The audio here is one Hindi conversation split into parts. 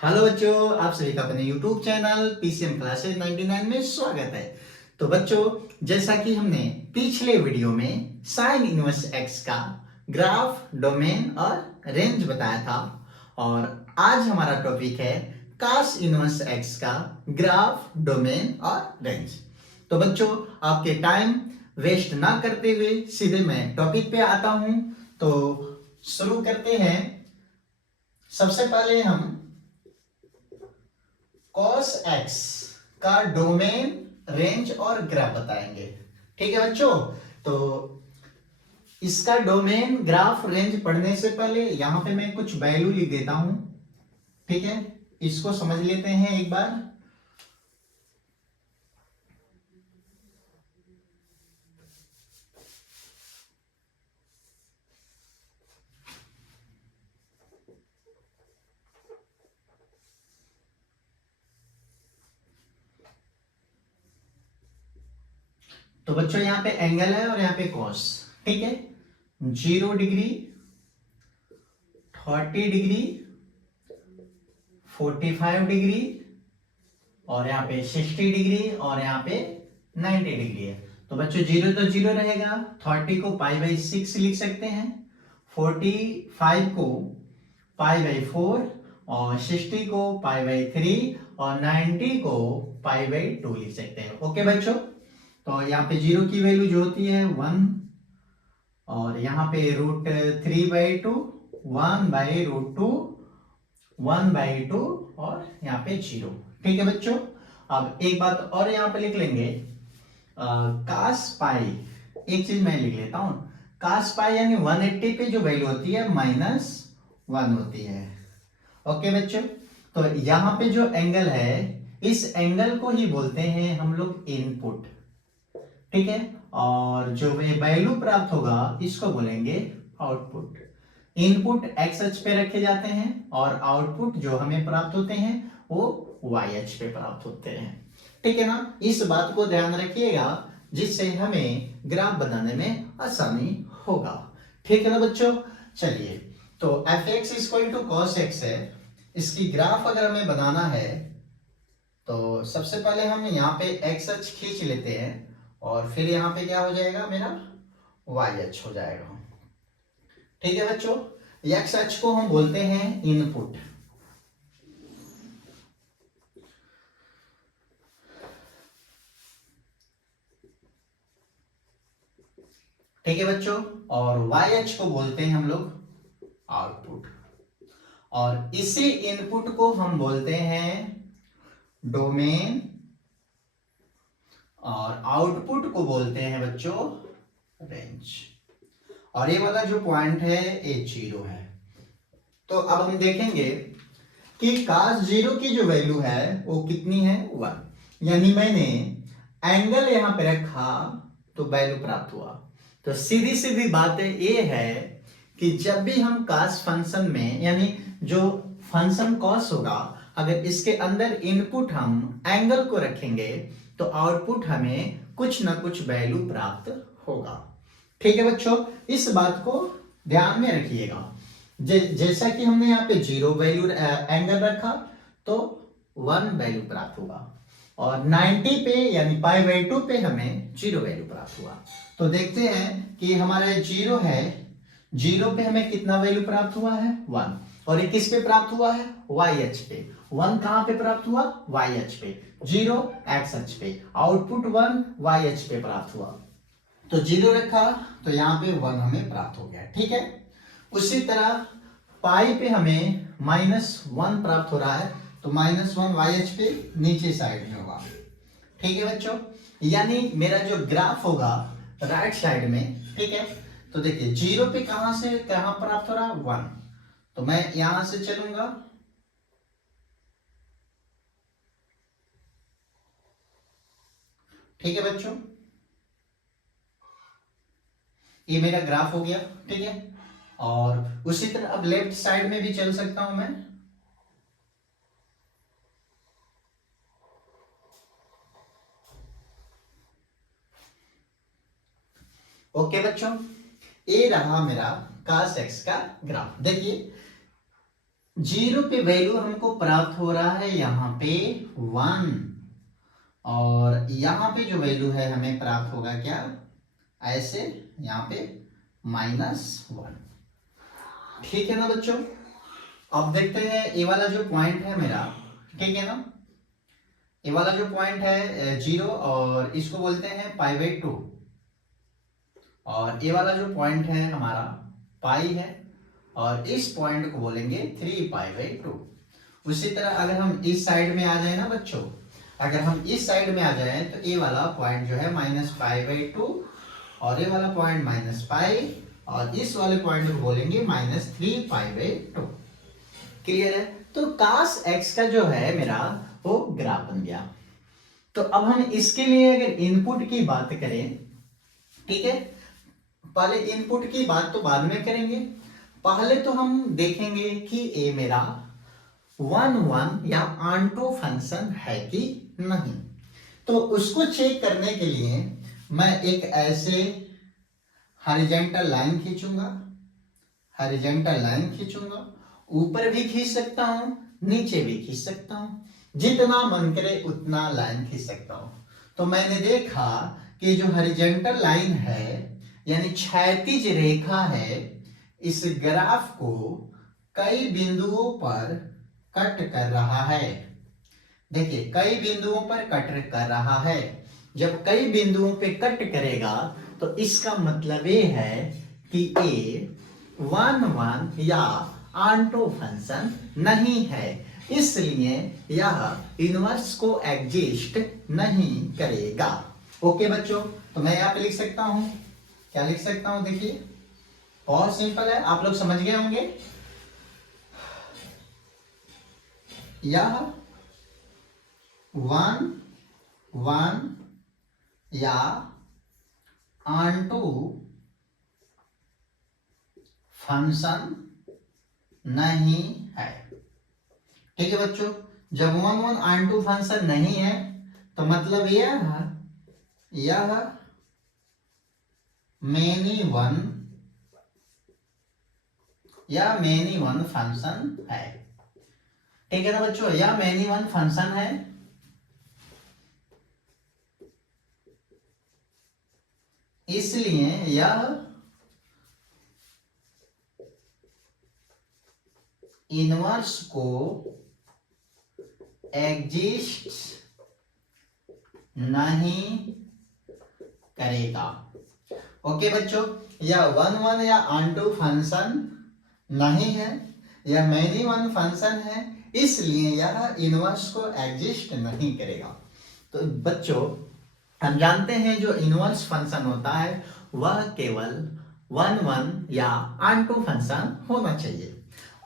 हेलो बच्चों, आप सभी का अपने YouTube चैनल पीसीएम क्लासेस 99 में स्वागत है। तो बच्चों, जैसा कि हमने पिछले वीडियो में साइन इनवर्स एक्स का ग्राफ, डोमेन और रेंज बताया था, और आज हमारा टॉपिक है कास इनवर्स एक्स का ग्राफ, डोमेन और रेंज। तो बच्चों, आपके टाइम वेस्ट ना करते हुए सीधे मैं टॉपिक पे आता हूं। तो शुरू करते हैं। सबसे पहले हम cos x का डोमेन, रेंज और ग्राफ बताएंगे। ठीक है बच्चों। तो इसका डोमेन, ग्राफ, रेंज पढ़ने से पहले यहां पे मैं कुछ वैल्यू लिख देता हूं। ठीक है, इसको समझ लेते हैं एक बार। तो बच्चों, यहाँ पे एंगल है और यहाँ पे कॉस। ठीक है, 0 डिग्री, 30 डिग्री, 45 डिग्री, और यहाँ पे 60 डिग्री, और यहाँ पे 90 डिग्री है। तो बच्चों, 0 तो 0 रहेगा, 30 को π/6 लिख सकते हैं, 45 को π/4, और 60 को π/3, और 90 को π/2 लिख सकते हैं। ओके बच्चों। तो यहाँ पे 0 की वैल्यू जो होती है 1, और यहाँ पे √3/2, 1/√2, 1/2, और यहाँ पे 0। ठीक है बच्चों। अब एक बात और यहाँ पे लिख लेंगे, कास पाई। एक चीज मैं लिख लेता हूं, कास पाई यानी 180 पे जो वैल्यू होती है -1 होती है। ओके बच्चों। तो यहाँ पे जो एंगल है, इस एंगल को ही बोलते हैं हम लोग इनपुट। ठीक है, और जो वैल्यू प्राप्त होगा इसको बोलेंगे आउटपुट। इनपुट एक्स अक्ष पे रखे जाते हैं, और आउटपुट जो हमें प्राप्त होते हैं वो वाई अक्ष पे प्राप्त होते हैं। ठीक है ना, इस बात को ध्यान रखिएगा, जिससे हमें ग्राफ बनाने में आसानी होगा। ठीक है ना बच्चों। चलिए, तो f x equal to cos x है। इसकी ग्राफ अगर हमें बनाना है, तो सबसे पहले हम यहाँ पे एक्स अक्ष खींच लेते हैं, और फिर यहाँ पे क्या हो जाएगा, मेरा वाई अक्ष हो जाएगा। ठीक है बच्चों। एक्स अक्ष को हम बोलते हैं इनपुट। ठीक है बच्चों, और वाई अक्ष को बोलते हैं हम लोग आउटपुट, और इसी इनपुट को हम बोलते हैं डोमेन, और आउटपुट को बोलते हैं बच्चों रेंज। और ये वाला जो पॉइंट है ये 0 है। तो अब हम देखेंगे कि cos 0 की जो वैल्यू है वो कितनी है, 1। यानी मैंने एंगल यहां पे रखा तो वैल्यू प्राप्त हुआ। तो सीधी सीधी बात ये है कि जब भी हम cos फंक्शन में, यानी जो फंक्शन cos होगा, अगर इसके अंदर इनपुट हम एंगल को रखेंगे तो आउटपुट हमें कुछ ना कुछ वैल्यू प्राप्त होगा। ठीक है बच्चों, इस बात को ध्यान में रखिएगा। जैसा कि हमने यहाँ पे 0 वैल्यू एंगल रखा तो 1 वैल्यू प्राप्त हुआ, और 90 पे यानी π/2 पे हमें 0 वैल्यू प्राप्त हुआ। तो देखते हैं कि हमारा 0 है, 0 पे हमें कितना वैल्यू प्राप्त हुआ है, 1। और ये किस पे प्राप्त हुआ है, वाई अक्ष पे। 1 कहां पे प्राप्त हुआ, वाई अक्ष पे। 0 एक्स अक्ष पे। आउटपुट 1 वाई अक्ष पे प्राप्त हुआ। तो 0 रखा तो यहाँ पे 1 हमें प्राप्त हो गया। ठीक है, उसी तरह पाई पे हमें -1 प्राप्त हो रहा है, तो -1 वाई अक्ष पे नीचे साइड में होगा। ठीक है बच्चों, यानी मेरा जो ग्राफ होगा राइट साइड में। ठीक है, तो देखिए 0 पे कहां से कहां प्राप्त हो रहा है, 1। तो मैं यहां से चलूंगा, ठीक है बच्चों, ये मेरा ग्राफ हो गया। ठीक है, और उसी तरह अब लेफ्ट साइड में भी चल सकता हूं मैं। ओके बच्चों, ये रहा मेरा cos x का ग्राफ। देखिए जीरो पे वैल्यू हमको प्राप्त हो रहा है यहाँ पे 1, और यहाँ पे जो वैल्यू है हमें प्राप्त होगा क्या, ऐसे यहाँ पे -1। ठीक है ना बच्चों। अब देखते हैं ये वाला जो पॉइंट है मेरा, ठीक है ना, ये वाला जो पॉइंट है 0, और इसको बोलते हैं π/2, और ये वाला जो पॉइंट है हमारा पाई है, और इस पॉइंट को बोलेंगे 3π/2। उसी तरह अगर हम इस साइड में आ जाए ना बच्चों, अगर हम इस साइड में आ जाए तो ये वाला पॉइंट जो है -π/2, और ये वाला पॉइंट -π, और इस वाले पॉइंट को बोलेंगे -3π/2। क्लियर है। तो cos x का जो है मेरा वो ग्राफ बन गया। तो अब हम इसके लिए अगर इनपुट की बात करें, ठीक है, पहले इनपुट की बात तो बाद में करेंगे, पहले तो हम देखेंगे कि ये मेरा 1 या आंटो फंक्शन है कि नहीं। तो उसको चेक करने के लिए मैं एक ऐसे हॉरिजॉन्टल लाइन खींचूंगा, हॉरिजॉन्टल लाइन खींचूंगा, ऊपर भी खींच सकता हूं, नीचे भी खींच सकता हूं, जितना मन करे उतना लाइन खींच सकता हूं। तो मैंने देखा कि जो हॉरिजॉन्टल लाइन है यानी क्षैतिज रेखा है, इस ग्राफ को कई बिंदुओं पर कट कर रहा है। देखिए कई बिंदुओं पर कट कर रहा है। जब कई बिंदुओं पे कट करेगा तो इसका मतलब ये है कि ये 1 या आंटो फंक्शन नहीं है, इसलिए यह इनवर्स को एग्जिस्ट नहीं करेगा। ओके बच्चों, तो मैं यहाँ पे लिख सकता हूं, क्या लिख सकता हूं, देखिए बहुत सिंपल है, आप लोग समझ गए होंगे। यह 1 या आंटो फंक्शन नहीं है। ठीक है बच्चों, जब 1 आंटो फंक्शन नहीं है तो मतलब यह मेनी वन फंक्शन है। ठीक है ना बच्चों, यह मेनी वन फंक्शन है, इसलिए यह इनवर्स को एग्जिस्ट नहीं करेगा। ओके बच्चों, यह 1 या आंटो फंक्शन नहीं है, यह मेनी वन फंक्शन है, इसलिए यह इनवर्स को एग्जिस्ट नहीं करेगा। तो बच्चों हम जानते हैं जो इनवर्स फंक्शन होता है वह केवल 1 या आंटो फंक्शन होना चाहिए।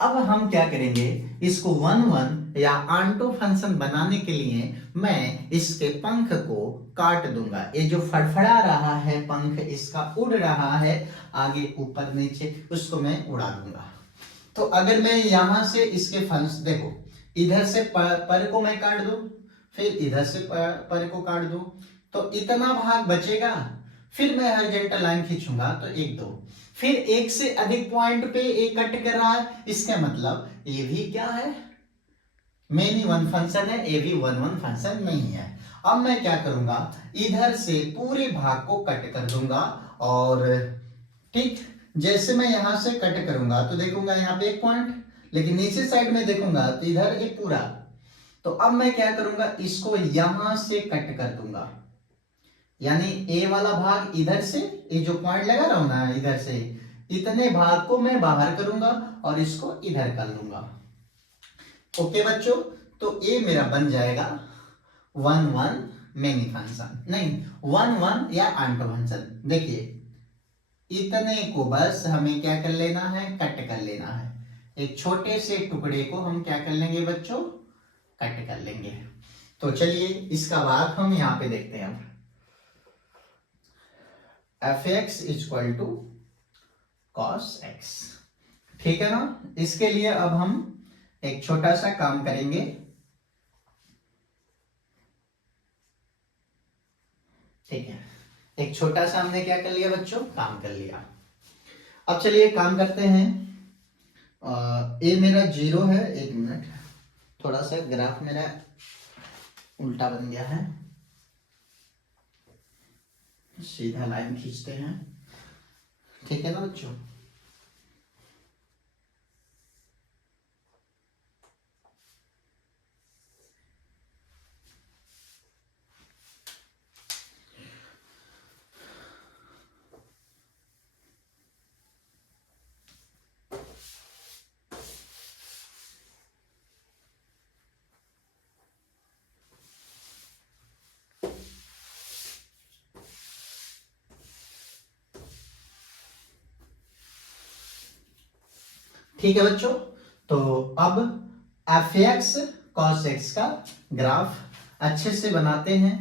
अब हम क्या करेंगे, इसको 1 या आंटो फंक्शन बनाने के लिए मैं इसके पंख को काट दूंगा। ये जो फड़फड़ा रहा है पंख इसका उड़ रहा है आगे ऊपर नीचे, उसको मैं उड़ा दूंगा। तो अगर मैं यहां से इसके फंक्शन देखो, इधर से पर को मैं काट दूं, फिर इधर से पर को काट दूं, तो इतना भाग बचेगा। फिर मैं हॉरिजॉन्टल लाइन खींचूंगा तो 1 2, फिर एक से अधिक पॉइंट पे एक कट कर रहा है, इसका मतलब ये भी क्या है, मेनी वन फंक्शन है, ये भी 1 फंक्शन नहीं है। अब मैं क्या करूंगा, इधर से पूरे भाग को कट कर दूंगा, और ठीक जैसे मैं यहां से कट करूंगा तो देखूंगा यहाँ पे एक पॉइंट, लेकिन नीचे साइड में देखूंगा तो इधर एक पूरा। तो अब मैं क्या करूंगा, इसको यहां से कट कर दूंगा, यानी ए वाला भाग इधर से, ये जो पॉइंट लगा रहा हूं ना इधर से, इतने भाग को मैं बाहर करूंगा और इसको इधर कर लूंगा। ओके बच्चों, तो ये मेरा बन जाएगा 1 मेनी फंक्शन, नहीं 1 या आंटो फंक्शन। देखिए इतने को बस हमें क्या कर लेना है, कट कर लेना है। एक छोटे से टुकड़े को हम क्या कर लेंगे बच्चों, कट कर लेंगे। तो चलिए इसका बाद हम यहां पे देखते हैं। fx equal to cos x, ठीक है ना। इसके लिए अब हम एक छोटा सा काम करेंगे। ठीक है, एक छोटा सा हमने क्या कर लिया बच्चों, काम कर लिया। अब चलिए काम करते हैं। ए मेरा 0 है, एक मिनट, थोड़ा सा ग्राफ मेरा उल्टा बन गया है, सीधा लाइन खींचते हैं, ठीक है ना बच्चों। ठीक है बच्चों, तो अब एफ एक्स कॉस एक्स का ग्राफ अच्छे से बनाते हैं।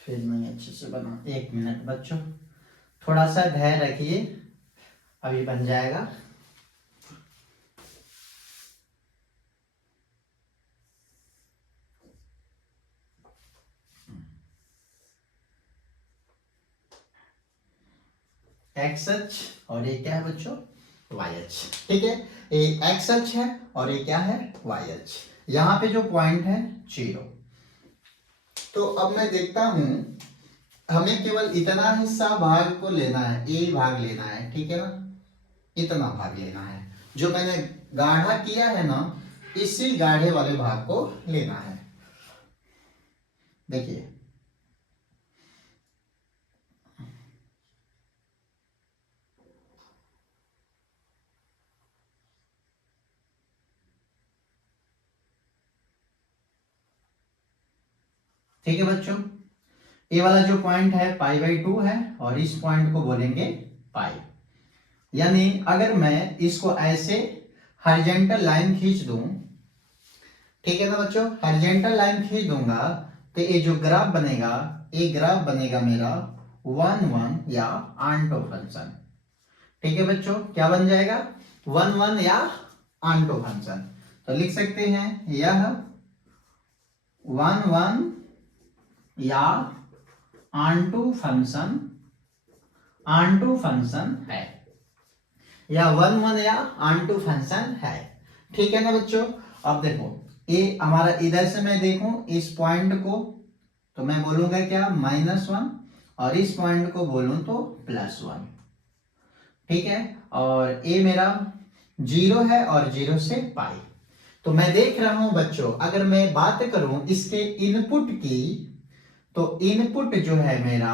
फिर मैं अच्छे से बना, एक मिनट बच्चों, थोड़ा सा धैर्य रखिए, अभी बन जाएगा। एक्स अक्ष और ये क्या है बच्चों, वाई अक्ष, ठीक है। ये एक्स अक्ष है और ये क्या है, वाई अक्ष। यहाँ पे जो पॉइंट है 0। तो अब मैं देखता हूं, हमें केवल इतना हिस्सा भाग को लेना है, ए भाग लेना है, ठीक है ना, इतना भाग लेना है, जो मैंने गाढ़ा किया है ना, इसी गाढ़े वाले भाग को लेना है। देखिए ठीक है बच्चों, ये वाला जो पॉइंट है π/2 है और इस पॉइंट को बोलेंगे पाई। यानी अगर मैं इसको ऐसे हॉरिजॉन्टल लाइन खींच दूं, ठीक है ना बच्चों, हॉरिजॉन्टल लाइन खींच दूंगा तो ये जो ग्राफ बनेगा, ये ग्राफ बनेगा मेरा 1 1 या आंटो फंक्शन। ठीक है बच्चों, क्या बन जाएगा, 1 1 या आंटो फंक्शन। तो लिख सकते हैं यह 1 1 या आंटू फंक्शन है, या 1 1 या आंटू फंक्शन है। ठीक है ना बच्चों। अब देखो ये हमारा, इधर से मैं देखूं इस पॉइंट को तो मैं बोलूंगा क्या, -1, और इस पॉइंट को बोलूं तो +1। ठीक है, और ये मेरा 0 है और 0 से पाई। तो मैं देख रहा हूं बच्चों, अगर मैं बात करूं इसके इनपुट की, तो इनपुट जो है मेरा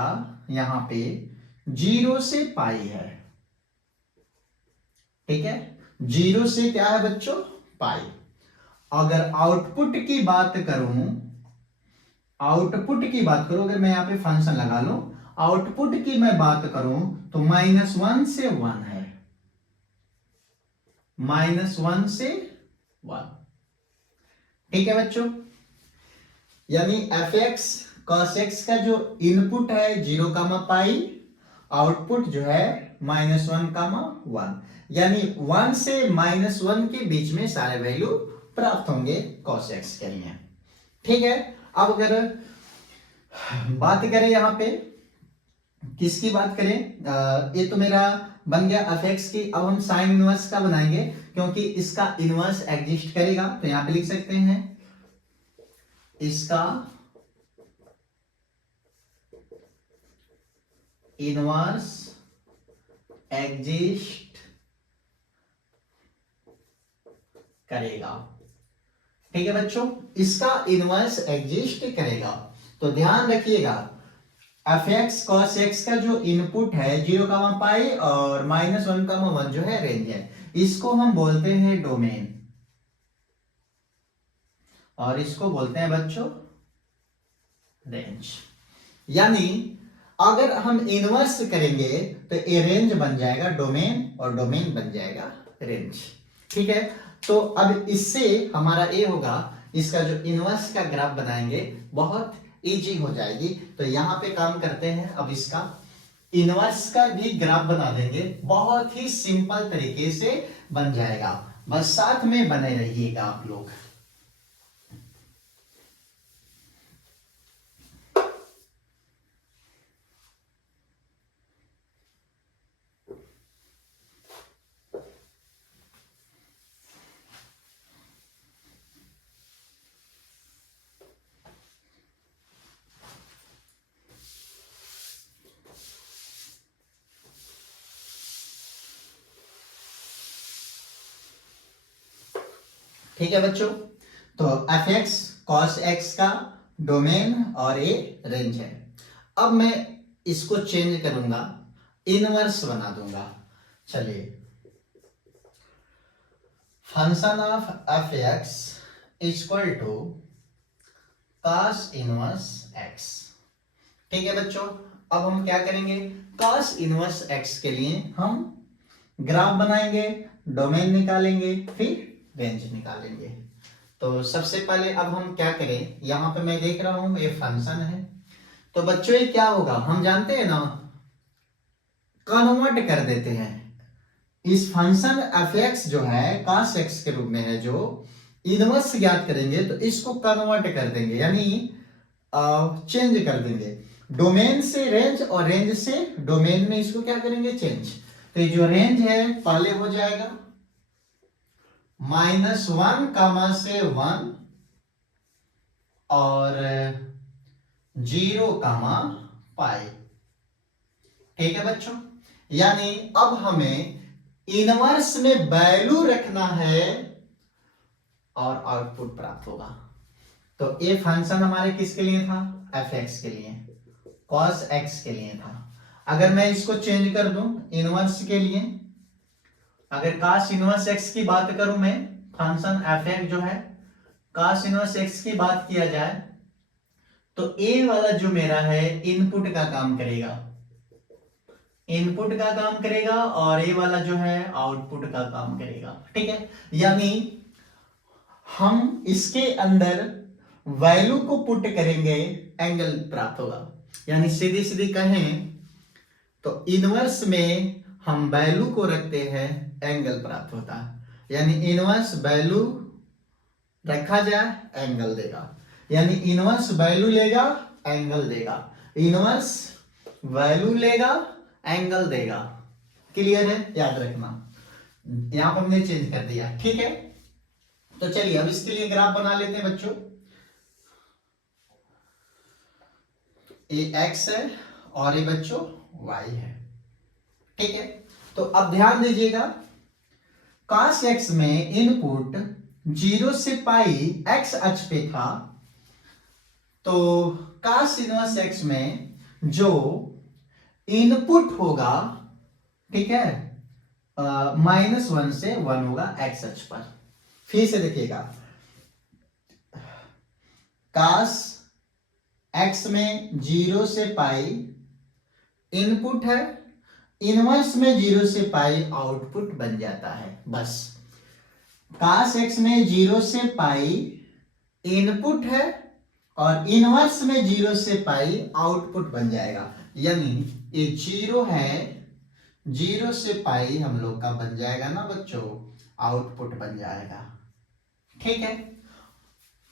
यहां पे 0 से पाई है। ठीक है, 0 से क्या है बच्चों, पाई। अगर आउटपुट की बात करूं, अगर मैं यहां पे फंक्शन लगा लूं, आउटपुट की मैं बात करूं तो -1 से 1 है, -1 से 1। ठीक है बच्चों, यानी एफ एक्स कॉस एक्स का जो इनपुट है 0, पाई, आउटपुट जो है -1, 1, यानी 1 से -1 के बीच में सारे वैल्यू प्राप्त होंगे कॉस एक्स के लिए। ठीक है, अब अगर बात करें यहां पे किसकी बात करें, ये तो मेरा बन गया एफ एक्स की। अब हम साइन इनवर्स का बनाएंगे, क्योंकि इसका इनवर्स एग्जिस्ट करेगा। तो यहां पे लिख सकते हैं इसका इनवर्स एग्जिस्ट करेगा। ठीक है बच्चों, इसका इनवर्स एग्जिस्ट करेगा। तो ध्यान रखिएगा, एफ एक्स कॉस एक्स का जो इनपुट है 0, पाई और -1, 1 जो है रेंज है, इसको हम बोलते हैं डोमेन, और इसको बोलते हैं बच्चों रेंज। यानी अगर हम इनवर्स करेंगे तो ये रेंज बन जाएगा डोमेन, और डोमेन बन जाएगा रेंज। ठीक है, तो अब इससे हमारा ये होगा, इसका जो इनवर्स का ग्राफ बनाएंगे बहुत इजी हो जाएगी। तो यहां पे काम करते हैं, अब इसका इनवर्स का भी ग्राफ बना देंगे, बहुत ही सिंपल तरीके से बन जाएगा। बस साथ में बने रहिएगा आप लोग। ठीक है बच्चों, तो एफ एक्स कॉस एक्स का डोमेन और ये रेंज है। अब मैं इसको चेंज करूंगा, इनवर्स बना दूंगा। चलिए, function of f x equal to cos inverse x. ठीक है बच्चों, अब हम क्या करेंगे, कॉस इनवर्स एक्स के लिए हम ग्राफ बनाएंगे, डोमेन निकालेंगे, फिर रेंज निकालेंगे। तो सबसे पहले अब हम क्या करें, यहां पे मैं देख रहा हूं ये फंक्शन है, तो बच्चों ये क्या होगा, हम जानते हैं ना, कन्वर्ट कर देते हैं इस फंक्शन एफ एक्स जो है cos x के रूप में है, जो इनवर्स ज्ञात करेंगे तो इसको कन्वर्ट कर देंगे, यानी चेंज कर देंगे डोमेन से रेंज और रेंज से डोमेन में, इसको क्या करेंगे, चेंज। तो ये जो रेंज है पहले हो जाएगा -1 से 1 और 0 पाई। ठीक है बच्चों, यानी अब हमें इनवर्स में वैल्यू रखना है और आउटपुट प्राप्त होगा। तो ये फंक्शन हमारे किसके लिए था, एफ एक्स के लिए, कॉस एक्स के लिए था। अगर मैं इसको चेंज कर दूं इनवर्स के लिए, अगर कॉस इनवर्स एक्स की बात करूं मैं, फंक्शन एफ एक्स जो है कॉस इनवर्स एक्स की बात किया जाए, तो ए वाला जो मेरा है इनपुट का काम करेगा, इनपुट का काम करेगा, और ये वाला जो है आउटपुट का काम करेगा। ठीक है, यानी हम इसके अंदर वैल्यू को पुट करेंगे, एंगल प्राप्त होगा। यानी सीधी सीधी कहें तो इनवर्स में हम वैल्यू को रखते हैं, एंगल प्राप्त होता है। यानी इनवर्स वैल्यू रखा जाए, एंगल देगा, यानी इनवर्स वैल्यू लेगा, एंगल देगा, इनवर्स वैल्यू लेगा, एंगल देगा। क्लियर है, याद रखना। यहां पर हमने चेंज कर दिया। ठीक है, तो चलिए अब इसके लिए ग्राफ बना लेते हैं बच्चों। ये x है और ये बच्चों y है। ठीक है, तो अब ध्यान दीजिएगा, cos x में इनपुट 0 से पाई x अक्ष पे था, तो cos इनवर्स x में जो इनपुट होगा, ठीक है, -1 से 1 होगा x अक्ष पर। फिर से देखिएगा, cos x में 0 से पाई इनपुट है, इनवर्स में 0 से पाई आउटपुट बन जाता है। बस cos x में 0 से पाई इनपुट है और इनवर्स में 0 से पाई आउटपुट बन जाएगा। यानी ये 0 है, 0 से पाई हम लोग का बन जाएगा ना बच्चों, आउटपुट बन जाएगा। ठीक है,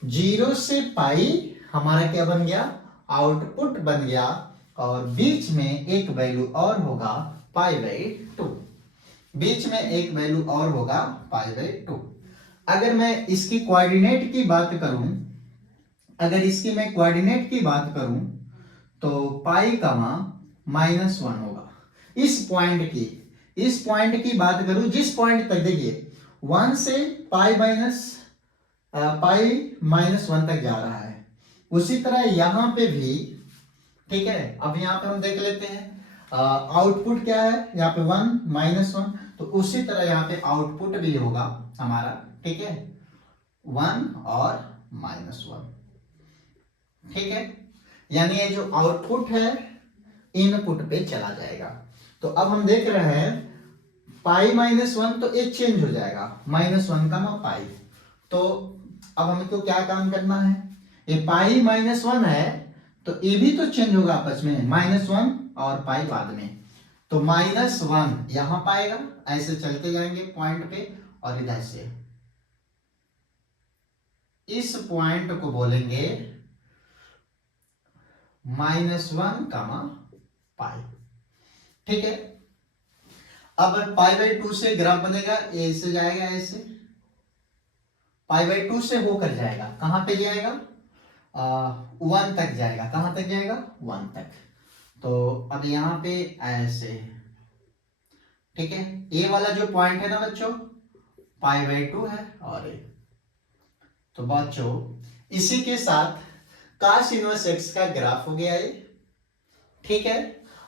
0 से पाई हमारा क्या बन गया, आउटपुट बन गया, और बीच में एक वैल्यू और होगा π/2, बीच में एक वैल्यू और होगा π/2। अगर मैं इसकी कोऑर्डिनेट की बात करूं, अगर इसकी मैं कोऑर्डिनेट की बात करूं तो पाई -1 होगा। इस पॉइंट की बात करूं, जिस पॉइंट तक देखिए 1 से पाई -1 तक जा रहा है, उसी तरह यहां पे भी। ठीक है, अब यहां पे हम देख लेते हैं आउटपुट क्या है, यहाँ पे 1 -1, तो उसी तरह यहाँ पे आउटपुट भी होगा हमारा। ठीक है, 1 और -1। ठीक है, यानी ये जो आउटपुट है इनपुट पे चला जाएगा। तो अब हम देख रहे हैं पाई -1, तो ये चेंज हो जाएगा, -1 पाई। तो अब हमें तो क्या काम करना है, ये पाई -1 है तो ये भी तो चेंज होगा आपस में, -1 और पाई बाद में, तो -1 यहां पाएगा, ऐसे चलते जाएंगे पॉइंट पे, और इधर से इस पॉइंट को बोलेंगे -1 पाई। ठीक है, अब π/2 से ग्राफ बनेगा, ऐसे जाएगा, ऐसे π/2 से होकर जाएगा, कहां पे जाएगा, 1 तक जाएगा। कहां तक जाएगा, 1 तक। तो अब यहां पे ऐसे, ठीक है, ये वाला जो पॉइंट है ना बच्चों, π/2 है, और तो बच्चों इसी के साथ cos इनवर्स x का ग्राफ हो गया है, ठीक है।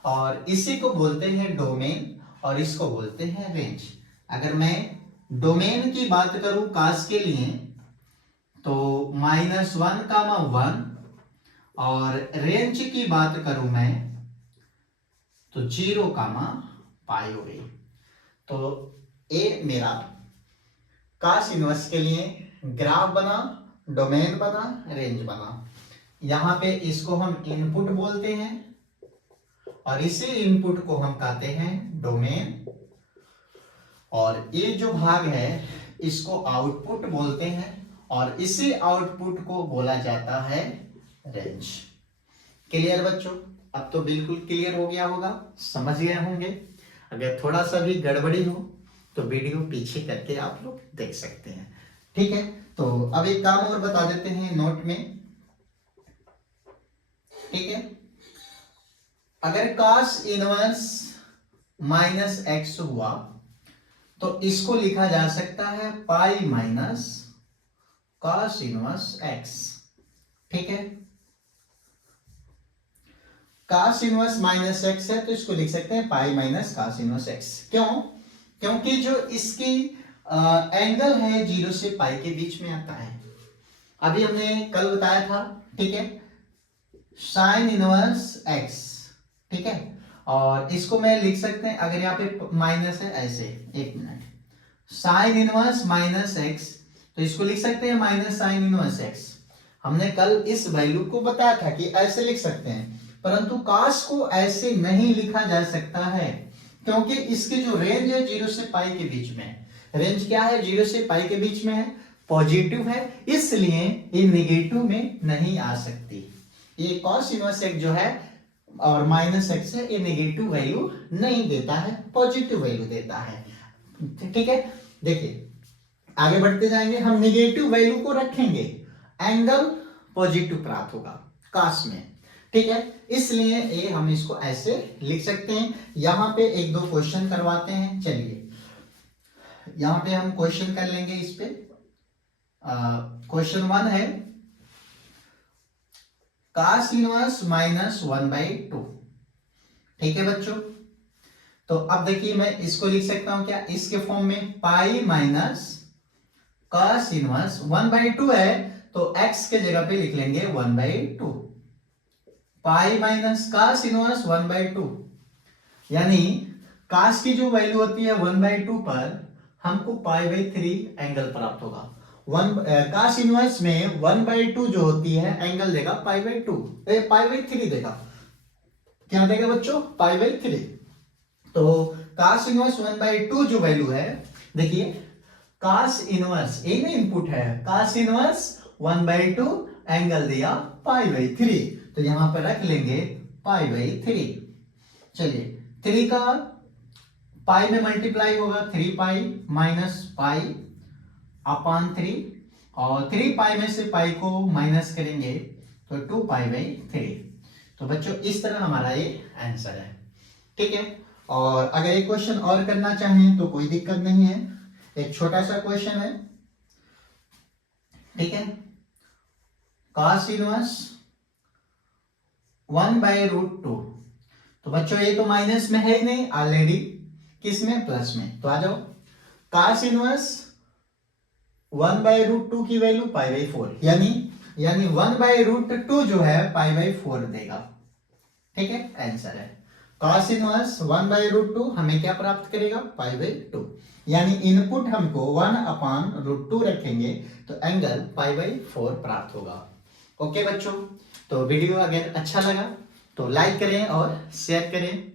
और इसी को बोलते हैं डोमेन और इसको बोलते हैं रेंज। अगर मैं डोमेन की बात करूं cos के लिए तो -1, 1 और रेंज की बात करूं मैं तो 0, पाई हो गई। तो ये मेरा cos इनवर्स के लिए ग्राफ बना, डोमेन बना, रेंज बना। यहां पे इसको हम इनपुट बोलते हैं और इसी इनपुट को हम कहते हैं डोमेन, और ये जो भाग है इसको आउटपुट बोलते हैं और इसी आउटपुट को बोला जाता है रेंज। क्लियर बच्चों? अब तो बिल्कुल क्लियर हो गया होगा, समझ गए होंगे। अगर थोड़ा सा भी गड़बड़ी हो तो वीडियो पीछे करके आप लोग देख सकते हैं, ठीक है। तो अब एक काम और बता देते हैं नोट में, ठीक है। अगर cos इनवर्स -x हुआ तो इसको लिखा जा सकता है pi minus cos inverse x, ठीक है। cos इनवर्स -x है तो इसको लिख सकते हैं pi minus cos inverse x। क्यों? क्योंकि जो इसकी एंगल है 0 से पाई के बीच में आता है। अभी हमने कल बताया था, ठीक है, sin इनवर्स x, ठीक है। और इसको मैं लिख सकते हैं, अगर यहाँ पे माइनस है ऐसे, एक मिनट, sin इनवर्स -x तो इसको लिख सकते हैं माइनस साइन इनवर्स x। हमने कल इस वैल्यू को बताया था कि ऐसे लिख सकते हैं, परंतु cos को ऐसे नहीं लिखा जा सकता है क्योंकि इसकी जो रेंज है 0 से पाई के बीच में है। रेंज क्या है? 0 से पाई के बीच में है, पॉजिटिव है, इसलिए ये नेगेटिव में नहीं आ सकती। ये cos इनवर्स x जो है और -x है, ये नेगेटिव वैल्यू नहीं देता है, पॉजिटिव वैल्यू देता है, ठीक है। देखिए आगे बढ़ते जाएंगे, हम नेगेटिव वैल्यू को रखेंगे, एंगल पॉजिटिव प्राप्त होगा cos में, ठीक है। इसलिए ये हम इसको ऐसे लिख सकते हैं। यहां पे एक दो क्वेश्चन करवाते हैं, चलिए यहां पे हम क्वेश्चन कर लेंगे इस पे। क्वेश्चन 1 है cos इनवर्स -1/2, ठीक है बच्चों। तो अब देखिए मैं इसको लिख सकता हूं क्या, इसके फॉर्म में पाई माइनस cos इनवर्स 1/2 है तो x के जगह पे लिख लेंगे 1/2, पाई माइनस cos इनवर्स 1/2, यानी cos की जो वैल्यू होती है 1/2 पर हमको π/3 एंगल प्राप्त होगा। cos इनवर्स में 1/2 जो होती है एंगल देगा π/3 देगा। क्या देगा बच्चों? π/3। तो cos इनवर्स 1/2 जो वैल्यू है, देखिए cos इनवर्स ये में इनपुट है, cos इनवर्स 1/2 एंगल दिया π/3, तो यहां पर रख लेंगे π/3। चलिए 3 का पाई में मल्टीप्लाई होगा, 3 पाई माइनस पाई अपान 3, और 3 पाई में से पाई को माइनस करेंगे तो 2 π/3। तो बच्चों इस तरह हमारा ये आंसर है, ठीक है। और अगर एक क्वेश्चन और करना चाहें तो कोई दिक्कत नहीं है, एक छोटा सा क्वेश्चन है, ठीक है। cos इनवर्स 1/√2, तो बच्चों ये तो माइनस में है ही नहीं ऑलरेडी, किस में? प्लस में। तो आ जाओ, cos इनवर्स 1/√2 की वैल्यू π/4, यानी 1/√2 जो है π/4 देगा, ठीक है, आंसर है। cos इनवर्स 1/√2 हमें क्या प्राप्त करेगा? π/2, यानी इनपुट हमको 1/√2 रखेंगे तो एंगल π/4 प्राप्त होगा। ओके बच्चों, तो वीडियो अगर अच्छा लगा तो लाइक करें और शेयर करें।